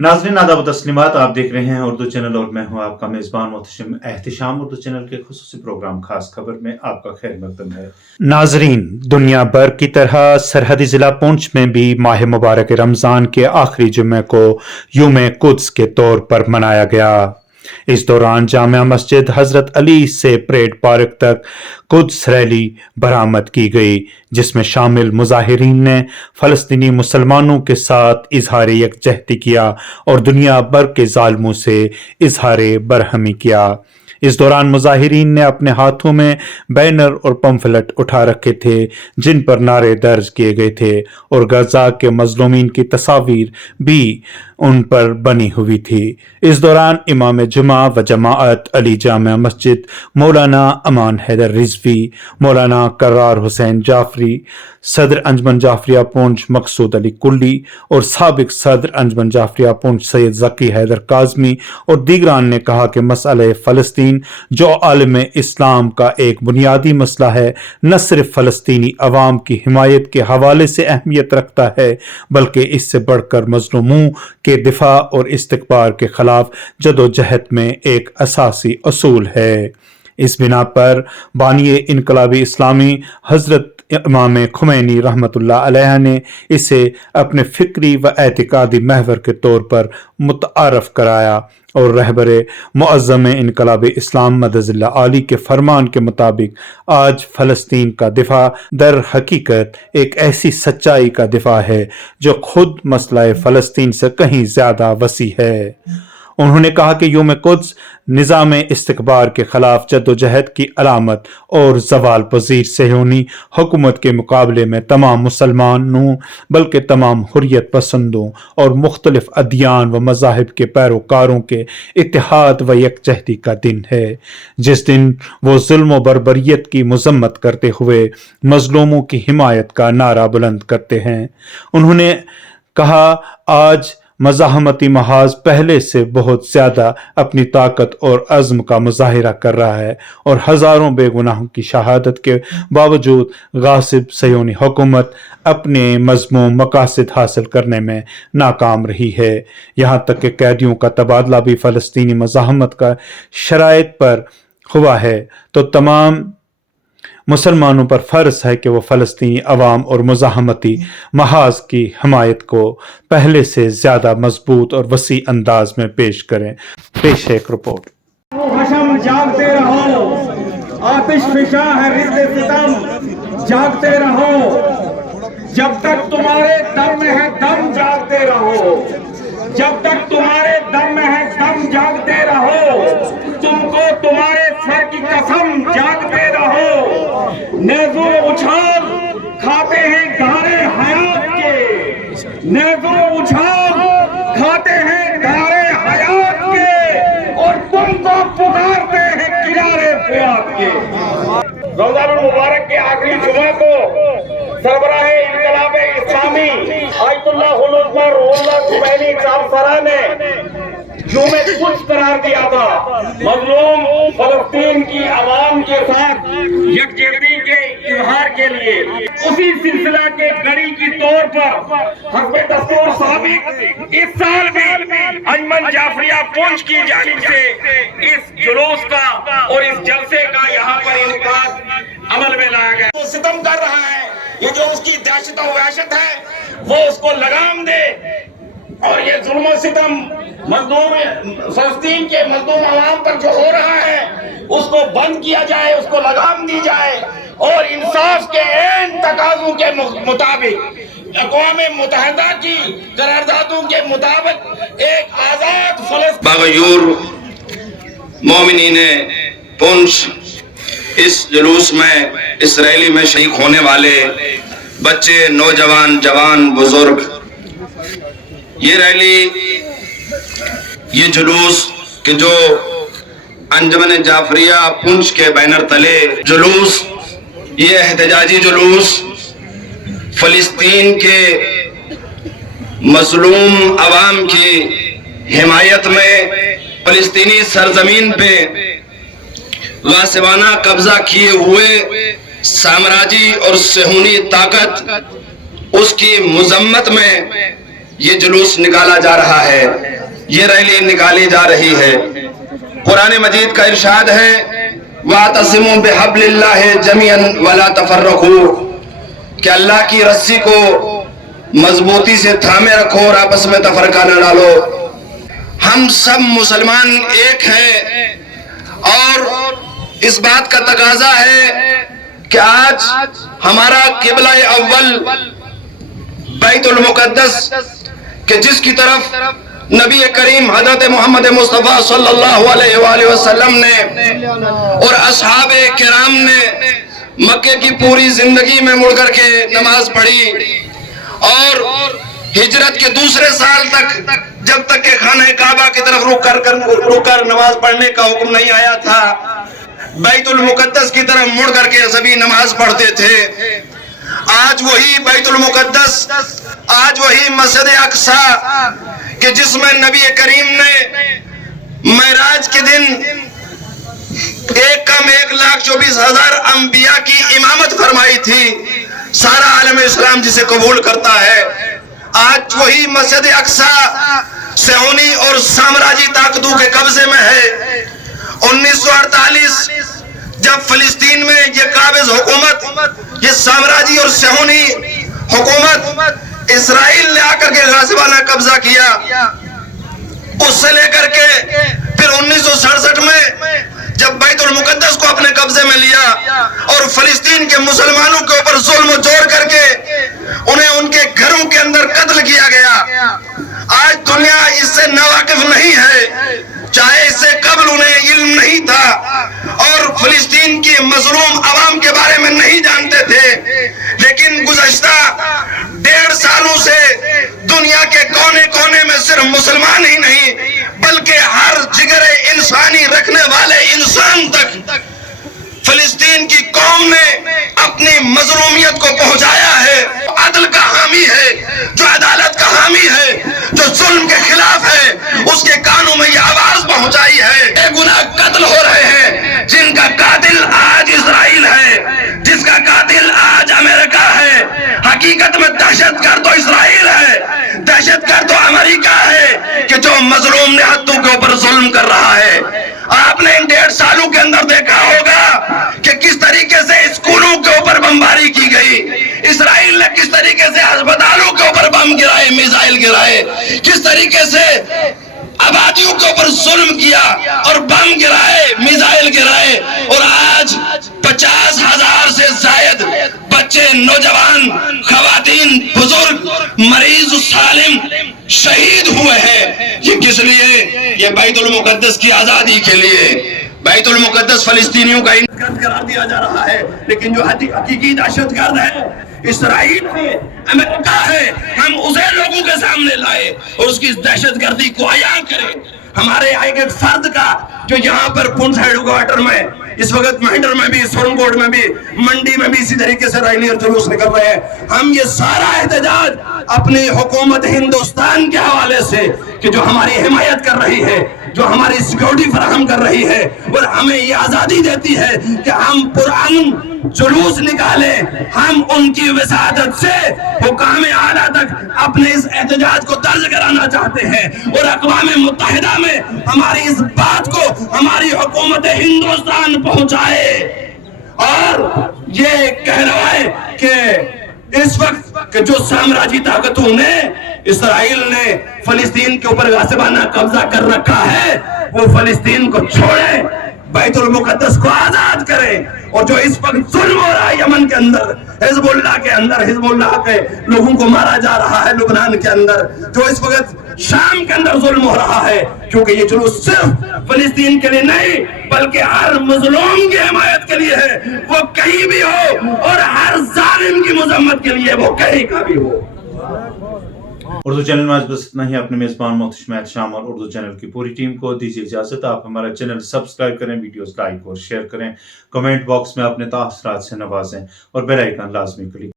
नाज़रीन आदाब व तस्लीमात, आप देख रहे हैं उर्दू चैनल और मैं हूं आपका मेज़बान मोहतशिम एहतिशाम। उर्दू चैनल के खुसूसी प्रोग्राम खास खबर में आपका खैर मकदम है। नाज़रीन, दुनिया भर की तरह सरहदी ज़िला पुंछ में भी माह मुबारक रमज़ान के आखिरी जुम्मे को यौम कुद्स के तौर पर मनाया गया। इस दौरान जामिया मस्जिद हजरत अली से परेड पार्क तक कुद्स रैली बरामद की गई, जिसमें शामिल मुजाहिरीन ने फ़लस्तीनी मुसलमानों के साथ इजहार यकजहती किया और दुनिया भर के ज़ालिमों से इजहार बरहमी किया। इस दौरान मुजाहिरीन ने अपने हाथों में बैनर और पंफलेट उठा रखे थे जिन पर नारे दर्ज किए गए थे और गजा के मजलूमीन की तस्वीर भी उन पर बनी हुई थी। इस दौरान इमाम जुमा व जमाअत अली जामिया मस्जिद मौलाना अमान हैदर रिजवी, मौलाना करार हुसैन जाफरी, सदर अंजमन जाफरिया पुंछ मकसूद अली कुल्ली और साबिक सदर अंजमन जाफरिया पुंछ सैयद ज़की हैदर काज़मी और दीगरान ने कहा कि मसला फ़लस्तीन जो आलम इस्लाम का एक बुनियादी मसला है, न सिर्फ फ़लस्तीनी अवाम की हिमायत के हवाले से अहमियत रखता है बल्कि इससे बढ़कर मज़लूमों के दिफा और इस्तिकबार के खिलाफ जदोजहद में एक असासी असूल है। इस बिना पर बानी इनकलाबी इस्लामी हजरत इमाम खुमैनी रहमतुल्लाह अलैह ने इसे अपने फिक्री व एतिकादी महवर के तौर पर मुतारफ कराया और रहबरे मुअज़्ज़म इनकलाब इस्लाम मदज़िल्ला आली के फरमान के मुताबिक आज फ़लस्तीन का दिफा दर हकीकत एक ऐसी सच्चाई का दिफा है जो खुद मसला फ़लस्तीन से कहीं ज़्यादा वसी है। उन्होंने कहा कि यौम कुद्स निज़ाम इस्तिकबार के खिलाफ जद्दोजहद की अलामत और ज़वाल पज़ीर सेहूनी हुकूमत के मुकाबले में तमाम मुसलमानों बल्कि तमाम हुर्रियत पसंदों और मुख्तलिफ अदियान व मज़ाहिब के पैरोकारों के इत्तेहाद व यकजहती का दिन है, जिस दिन वो जुल्म व बर्बरियत की मज़म्मत करते हुए मज़लूमों की हिमायत का नारा बुलंद करते हैं। उन्होंने कहा आज मज़ाहमती महाज पहले से बहुत ज़्यादा अपनी ताकत और अज़्म का मुज़ाहिरा कर रहा है और हज़ारों बेगुनाहों की शहादत के बावजूद गासिब सयोनी हुकूमत अपने मज़मूम मकासद हासिल करने में नाकाम रही है। यहाँ तक कि कैदियों का तबादला भी फ़लस्तीनी मज़ाहमत का शराइत पर हुआ है, तो तमाम मुसलमानों पर फ़र्ज है कि वो फ़लस्तीनी अवाम और मुज़ाहमती महाज की हिमायत को पहले से ज़्यादा मजबूत और वसी अंदाज में पेश करें। पेश है एक रिपोर्ट। हशम जागते रहो, आतिश फिशा है रिज़्क़ सितम, जागते रहो जब तक तुम्हारे दम में है दम, जागते रहो जब तक तुम्हारे दम में है दम, जागते रहो तुमको तुम्हारे सर की कसम, जागते रहो नेज़ो उछाल खाते हैं गारे हयात के, नेज़ो उछाल खाते हैं गारे हयात के और तुमको पुकारते हैं किनारे फ़ियात के। रमज़ानुल मुबारक के आखिरी जुमा को सरबराह इनकलाब इस्लामी आयतुल्लाह रुहुल्लाह खुमैनी साहब ने यौम कुद्स करार दिया था। मज़लूम फ़लस्तीन की आवाम के साथ यकजहती के इजहार के लिए उसी सिलसिला के गड़ी की तौर पर हस्ब दस्तूर साबिक इस साल भी अंजमन जाफरिया पुंछ की जानिब से इस जुलूस का और इस जलसे का यहाँ पर इनकाद अमल में लाया गया। वो सितम कर रहा है, ये जो उसकी दहशत और वहशत है वो उसको लगाम दे और ये जुल्म सितम मजलूम फ़लस्तीन के मजलूम अवाम पर जो हो रहा है उसको बंद किया जाए, उसको लगाम दी जाए और इंसाफ के ऐन तकाज़ों के मुताबिक अक़वाम मुत्तहिदा की करारदादों के मुताबिक एक आज़ाद फ़लस्तीन बागयूर मोमिनीन पुंछ इस जुलूस में, इस रैली में शरीक होने वाले बच्चे, नौजवान, जवान, बुजुर्ग, ये रैली, ये जुलूस कि जो अंजमन जाफरिया पुंछ के बैनर तले जुलूस, ये एहतजाजी जुलूस फ़लस्तीन के मज़लूम अवाम की हिमायत में फ़लस्तीनी सरजमीन पे गासिबाना कब्जा किए हुए साम्राज्य और सेहूनी ताकत उसकी मजम्मत में یہ جلوس نکالا جا رہا ہے، یہ ریلی نکالی جا رہی ہے۔ قرآن مجید کا ارشاد ہے وَاعْتَصِمُوا بِحَبْلِ اللَّهِ جَمِيعًا وَلَا تَفَرَّقُوا، کہ اللہ کی رسی کو مضبوطی سے تھامے رکھو اور آپس میں تفرقہ نہ ڈالو۔ ہم سب مسلمان ایک ہیں، اور اس بات کا تقاضا ہے کہ آج ہمارا قبلہ اول بیت المقدس کہ جس کی طرف نبی کریم حضرت محمد مصطفیٰ صلی اللہ علیہ وآلہ وسلم نے اور اصحاب کرام نے مکے کی پوری زندگی میں مڑ کر کے نماز پڑھی، اور ہجرت کے دوسرے سال تک جب تک کہ خانہ کعبہ کی طرف رک کر نماز پڑھنے کا حکم نہیں آیا تھا، بیت المقدس کی طرف مڑ کر کے سبھی نماز پڑھتے تھے۔ آج وہی بیت المقدس، آج وہی مسجد اقصیٰ کہ جس میں نبی کریم نے معراج کے دن 1,24,000 انبیاء کی امامت فرمائی تھی، سارا عالم اسلام جسے قبول کرتا ہے۔ آج وہی مسجد اقصیٰ صہیونی اور سامراجی طاقتوں کے قبضے میں ہے۔ 1948 جب فلسطین میں یہ قابض حکومت، یہ سامراجی اور صہیونی حکومت اسرائیل نے آ کر کے غاصبانہ قبضہ کیا، اس سے لے کر کے پھر 1967 میں جب بیت المقدس کو اپنے قبضے میں لیا اور فلسطین کے مسلمانوں کے اوپر ظلم و جور کر کے انہیں ان کے گھروں کے اندر قتل کیا گیا۔ آج دنیا اس سے ناواقف نہیں ہے، چاہے اس سے قبل انہیں علم نہیں تھا اور فلسطین کی مظلوم عوام کے بارے میں نہیں جانتے تھے، لیکن گزشتہ 1.5 سالوں سے دنیا کے کونے کونے میں صرف مسلمان ہی نہیں بلکہ ہر جگر انسانی رکھنے والے انسان تک فلسطین کی قوم نے اپنی مظلومیت کو پہنچایا ہے۔ عدل کا حامی ہے، جو عدالت کا حامی ہے، جو ظلم کے خلاف ہے، اس کے کانوں میں یہ آواز پہنچائی ہے۔ بے گناہ قتل ہو رہے ہیں، جن کا قاتل آج اسرائیل ہے، جس کا قاتل آج امریکہ ہے۔ حقیقت میں دہشت گرد تو اسرائیل ہے، دہشت گرد تو امریکہ ہے کہ جو مظلوم نہتوں کے اوپر ظلم کر رہا ہے۔ آپ نے ان 1.5 سالوں کے اندر دیکھا ہوگا کہ کس طریقے سے اسکولوں کے اوپر بمباری کی گئی، اسرائیل نے کس طریقے سے ہسپتالوں کے اوپر بم گرائے، میزائل گرائے، کس طریقے سے آبادیوں کے اوپر ظلم کیا اور بم گرائے، میزائل گرائے، اور آج 50,000 سے زائد بچے، نوجوان، خواتین، بزرگ، مریض، سالم شہید ہوئے ہیں۔ یہ کس لیے؟ یہ بیت المقدس کی آزادی کے لیے۔ بیت المقدس فلسطینیوں کا دہشت قرار دیا جا رہا ہے، لیکن جو حقیقی دہشت گرد ہے اسرائیل ہے، امریکہ ہے۔ ہم اسے لوگوں کے سامنے لائے اور اس کی دہشت گردی کو عیاں کریں۔ ہمارے ایک فرد کا جو یہاں پر پونچھ ہیڈ کوارٹر میں اس وقت مہنڈر میں بھی، سورنکوٹ میں بھی، منڈی میں بھی اسی طریقے سے ریلی اور جلوس نکل رہے ہیں۔ ہم یہ سارا احتجاج اپنی حکومت ہندوستان کے حوالے سے کہ جو ہماری حمایت کر رہی ہے، جو ہماری سیکورٹی فراہم کر رہی ہے اور ہمیں یہ آزادی دیتی ہے کہ ہم پرامن جلوس نکالیں، ہم ان کی وساطت سے حکام اعلیٰ تک اپنے اس احتجاج کو درج کرانا چاہتے ہیں اور اقوام متحدہ میں ہماری اس بات کو ہماری حکومت ہندوستان پہنچائے اور یہ کہلوائے کہ اس وقت کہ جو سامراجی طاقتوں نے، اسرائیل نے فلسطین کے اوپر غاصبانہ قبضہ کر رکھا ہے، وہ فلسطین کو چھوڑیں، بیت المقدس کو آزاد کریں۔ اور جو اس وقت ظلم ہو رہا ہے یمن کے اندر، حزب اللہ کے اندر، حزب اللہ کے لوگوں کو مارا جا رہا ہے لبنان کے اندر، جو اس وقت شام کے اندر ظلم ہو رہا ہے، کیونکہ یہ جلوس صرف فلسطین کے لیے نہیں بلکہ ہر مظلوم کی حمایت کے لیے ہے، وہ کہیں بھی ہو، اور ہر ظالم کی مذمت کے لیے وہ کہیں کا بھی ہو۔ اردو چینل میں آج بس اتنا ہی۔ اپنے میزبان محتشم احتشام اور اردو چینل کی پوری ٹیم کو دیجیے اجازت۔ آپ ہمارا چینل سبسکرائب کریں، ویڈیوز لائک اور شیئر کریں، کمنٹ باکس میں اپنے تاثرات سے نوازیں اور بیل آئیکن لازمی کلک